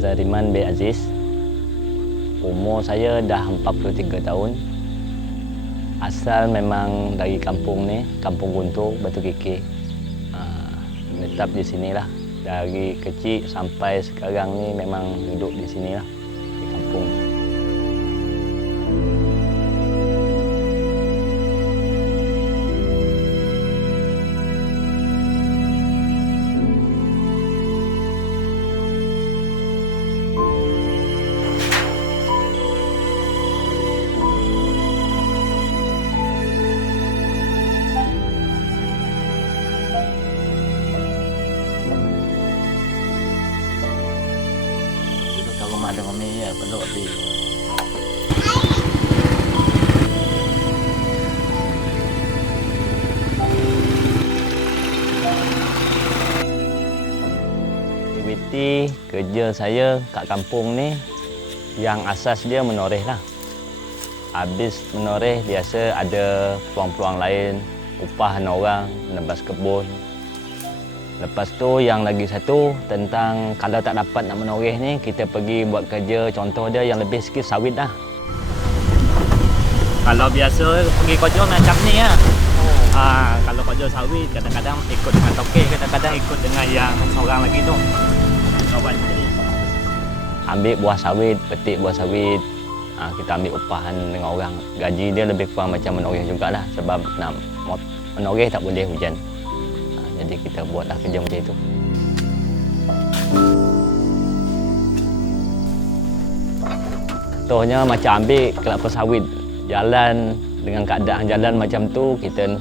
Zariman bin Aziz. Umur saya dah 43 tahun. Asal memang dari kampung ni, Kampung Guntur, Batu Kikir. Menetap di sinilah. Dari kecil sampai sekarang ni memang duduk di sinilah, di kampung. Rumah dengan ni ya, perlu di. Aktiviti kerja saya kat kampung ni yang asas dia menoreh lah. Habis menoreh biasa ada peluang-peluang lain, upah orang, menebas kebun. Lepas tu yang lagi satu tentang kalau tak dapat nak menoreh ni, kita pergi buat kerja, contoh dia yang lebih sikit sawit lah. Kalau biasa pergi kerja macam ni lah. Kalau kerja sawit kadang-kadang ikut dengan tokek, kadang-kadang ikut dengan yang seorang lagi tu. Kawan jadi. Ambil buah sawit, petik buah sawit. Kita ambil upahan dengan orang. Gaji dia lebih kurang macam menoreh jugalah sebab nak menoreh tak boleh hujan. Jadi kita buatlah kerja macam itu. Contohnya macam ambil kelapa sawit. Jalan dengan keadaan jalan macam tu, kita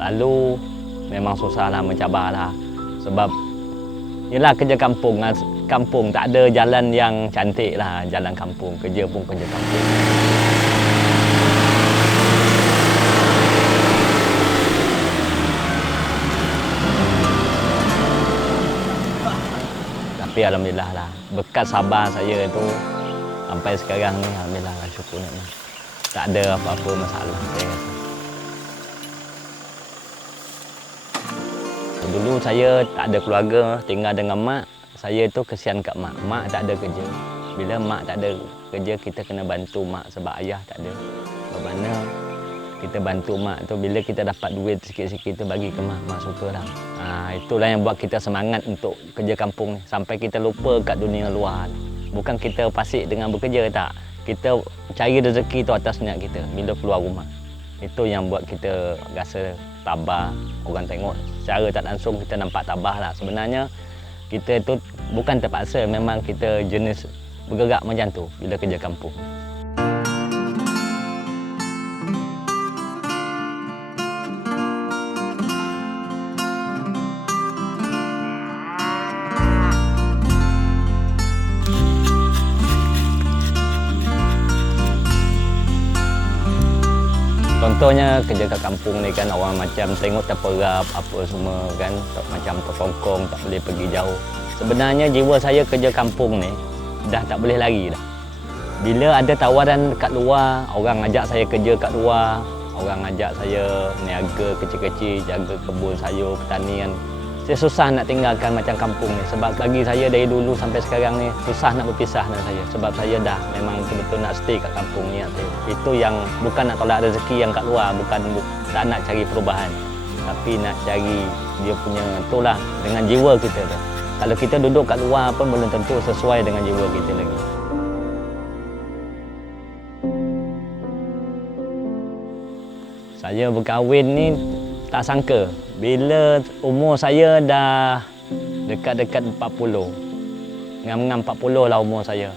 lalu memang susahlah, mencabarlah. Sebab inilah kerja kampung. Kampung tak ada jalan yang cantik lah, jalan kampung. Kerja pun kerja kampung. Tapi alhamdulillah lah, berkat sabar saya tu sampai sekarang ni, alhamdulillah lah, syukur nikmat. Tak ada apa-apa masalah saya rasa. Dulu saya tak ada keluarga, tinggal dengan mak. Saya tu kesian kat mak. Mak tak ada kerja. Bila mak tak ada kerja, kita kena bantu mak sebab ayah tak ada. Bagaimana kita bantu mak tu, bila kita dapat duit sikit-sikit tu bagi ke mak, mak sukalah. Itulah yang buat kita semangat untuk kerja kampung ni. Sampai kita lupa kat dunia luar. Bukan kita fasik dengan bekerja, tak. Kita cari rezeki tu atas niat kita bila keluar rumah. Itu yang buat kita rasa tabah. Orang tengok secara tak langsung kita nampak tabah lah. Sebenarnya kita tu bukan terpaksa, memang kita jenis bergerak macam tu bila kerja kampung. Contohnya kerja kat kampung ni kan, orang macam tengok terperap apa semua kan, macam terkongkong, tak boleh pergi jauh. Sebenarnya jiwa saya kerja kampung ni dah tak boleh lari dah. Bila ada tawaran kat luar, orang ajak saya kerja kat luar, orang ajak saya niaga kecil-kecil, jaga kebun sayur, pertanian. Saya susah nak tinggalkan macam kampung ni sebab bagi saya dari dulu sampai sekarang ni susah nak berpisah dengan saya sebab saya dah memang betul-betul nak stay kat kampung ni. Itu yang bukan nak tolak rezeki yang kat luar, bukan tak nak cari perubahan, tapi nak cari dia punya itulah dengan jiwa kita tu. Kalau kita duduk kat luar pun belum tentu sesuai dengan jiwa kita lagi. Saya berkahwin ni tak sangka. Bila umur saya dah dekat-dekat 40. Ngam-ngam 40 lah umur saya.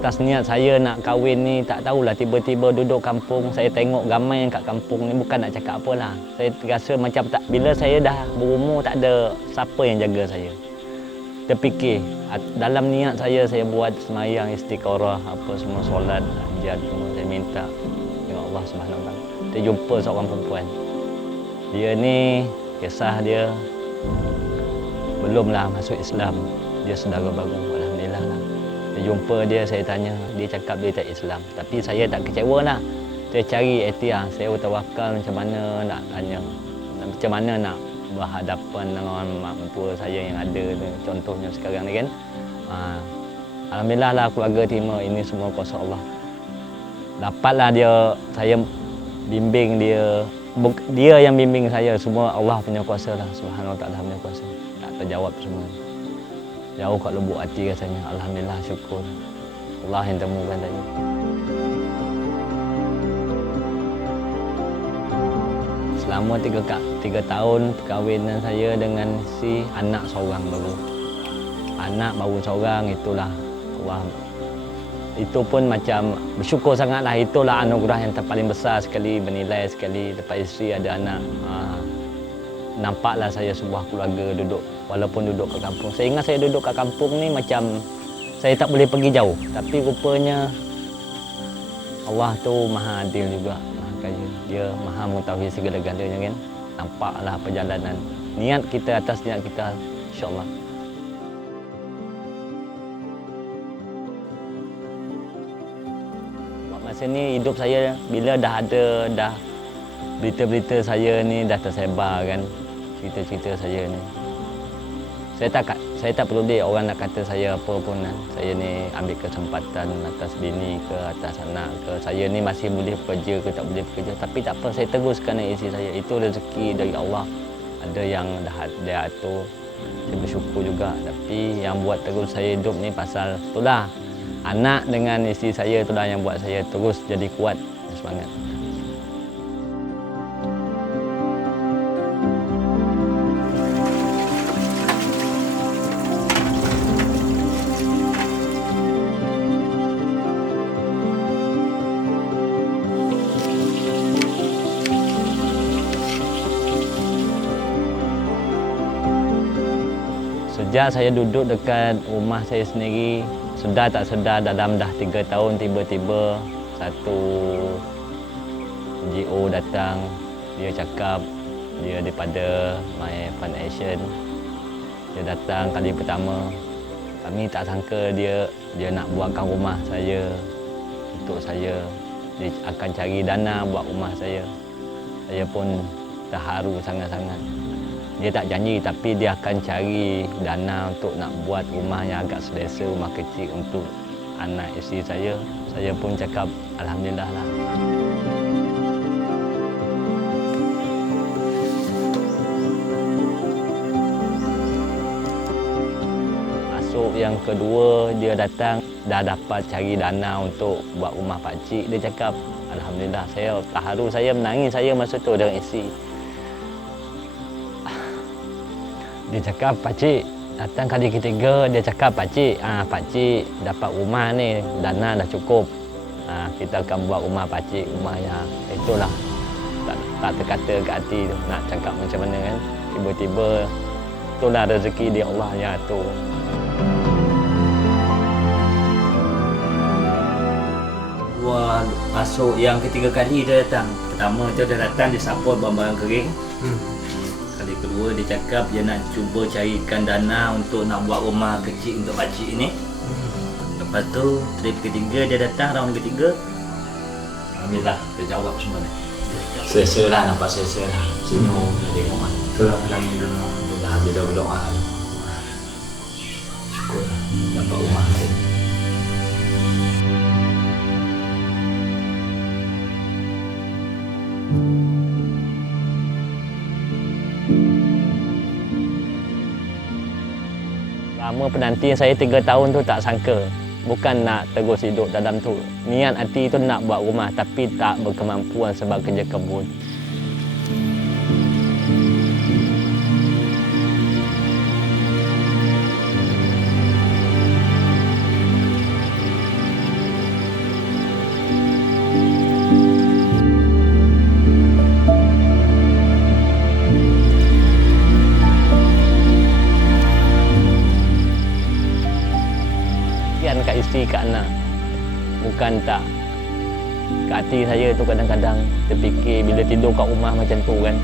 atas niat saya nak kahwin ni, tak tahulah tiba-tiba duduk kampung, saya tengok ramai yang kat kampung ni, bukan nak cakap apalah. Saya rasa macam tak, bila saya dah berumur tak ada siapa yang jaga saya. Terfikir, dalam niat saya buat semayang istikharah, apa semua, solat, hajat semua, saya minta dengan Allah Subhanahu Wa Taala. Saya jumpa seorang perempuan. Dia ni, kisah dia belumlah masuk Islam. Dia saudara baru, alhamdulillah lah. Saya jumpa dia, saya tanya, dia cakap dia tak Islam. Tapi saya tak kecewa lah. Saya cari ikhtiar, saya bertawakal macam mana nak tanya, macam mana nak berhadapan dengan orang mak mentua saya yang ada ni, contohnya sekarang ni kan. Alhamdulillah lah keluarga terima, ini semua kuasa Allah. Dapatlah dia, saya bimbing dia, dia yang bimbing saya, semua Allah punya kuasa lah, Subhanahu Wa Taala punya kuasa. Tak terjawab semua. Jauh kat lubuk hati rasanya, alhamdulillah, syukur. Allah yang temukan tadi. Selama 3 tahun perkahwinan saya dengan si anak seorang baru. Anak baru seorang, itulah Allah. Itu pun macam bersyukur sangatlah, itulah anugerah yang paling besar sekali, bernilai sekali. Lepas isteri ada anak. Nampaklah saya sebuah keluarga duduk, walaupun duduk kat kampung. Saya ingat saya duduk kat kampung ni macam saya tak boleh pergi jauh. Tapi rupanya Allah tu maha adil juga, maha kaya. Dia maha mengetahui segala-galanya kan. Nampaklah perjalanan. Niat kita atas niat kita, insya-Allah. Masa ni hidup saya, bila dah berita-berita saya ni dah tersebar kan, cerita-cerita saya ni. Saya tak peduli orang nak kata saya apa pun kan. Saya ni ambil kesempatan atas bini ke, atas anak ke. Saya ni masih boleh bekerja ke tak boleh bekerja. Tapi tak apa, saya teruskan isi saya. Itu rezeki dari Allah. Ada yang dah dia atur. Saya bersyukur juga. Tapi yang buat terus saya hidup ni pasal itulah. Anak dengan isteri saya itulah yang buat saya terus jadi kuat dan semangat. Sejak saya duduk dekat rumah saya sendiri, sedar tak sedar dalam dah 3 tahun, tiba-tiba satu NGO datang. Dia cakap dia daripada My Foundation. Dia datang kali pertama. Kami tak sangka dia nak buatkan rumah saya untuk saya. Dia akan cari dana buat rumah saya. Saya pun terharu sangat-sangat. Dia tak janji, tapi dia akan cari dana untuk nak buat rumah yang agak selesa, rumah kecil untuk anak isteri saya. Saya pun cakap alhamdulillah lah. Masuk yang kedua, dia datang dah dapat cari dana untuk buat rumah pakcik. Dia cakap alhamdulillah. Saya terharu, saya menangis saya masa tu dengan isteri. Dia cakap, pakcik, datang kali ketiga, dia cakap, pakcik dapat rumah ni, dana dah cukup. Kita akan buat rumah pakcik, rumah yang itulah. Tak terkata ke hati tu, nak cakap macam mana kan. Tiba-tiba, itulah rezeki dia Allah yang atur. Wah, masuk yang ketiga kali dia datang. Pertama tu dia datang, dia support barang-barang kering. Kali kedua dia cakap dia nak cuba carikan dana untuk nak buat rumah kecil untuk pakcik ni. Lepas tu trip ketiga dia datang, round ketiga. Alhamdulillah terjawab semua ni. Selesa lah, nampak selesa lah. Senyum dia tengok kan. Alhamdulillah dia berdoa. Syukur lah dapat rumah ni. Lama penantian saya 3 tahun tu tak sangka. Bukan nak terus hidup dalam tu. Niat hati tu nak buat rumah tapi tak berkemampuan sebab kerja kebun. kasih ke anak. Bukan tak. Kat hati saya tu kadang-kadang terfikir bila tidur kat rumah macam tu kan,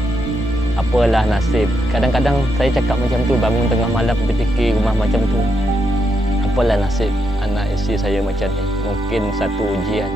apalah nasib. Kadang-kadang saya cakap macam tu, bangun tengah malam terfikir rumah macam tu. Apalah nasib anak isteri saya macam ni. Mungkin satu ujian.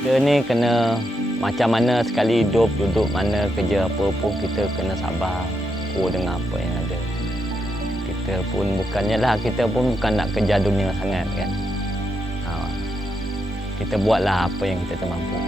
Kita ni kena macam mana sekali hidup, duduk mana, kerja apa pun kita kena sabar dengan apa yang ada. Kita pun bukan nak kejar dunia sangat kan. Kita buatlah apa yang kita mampu.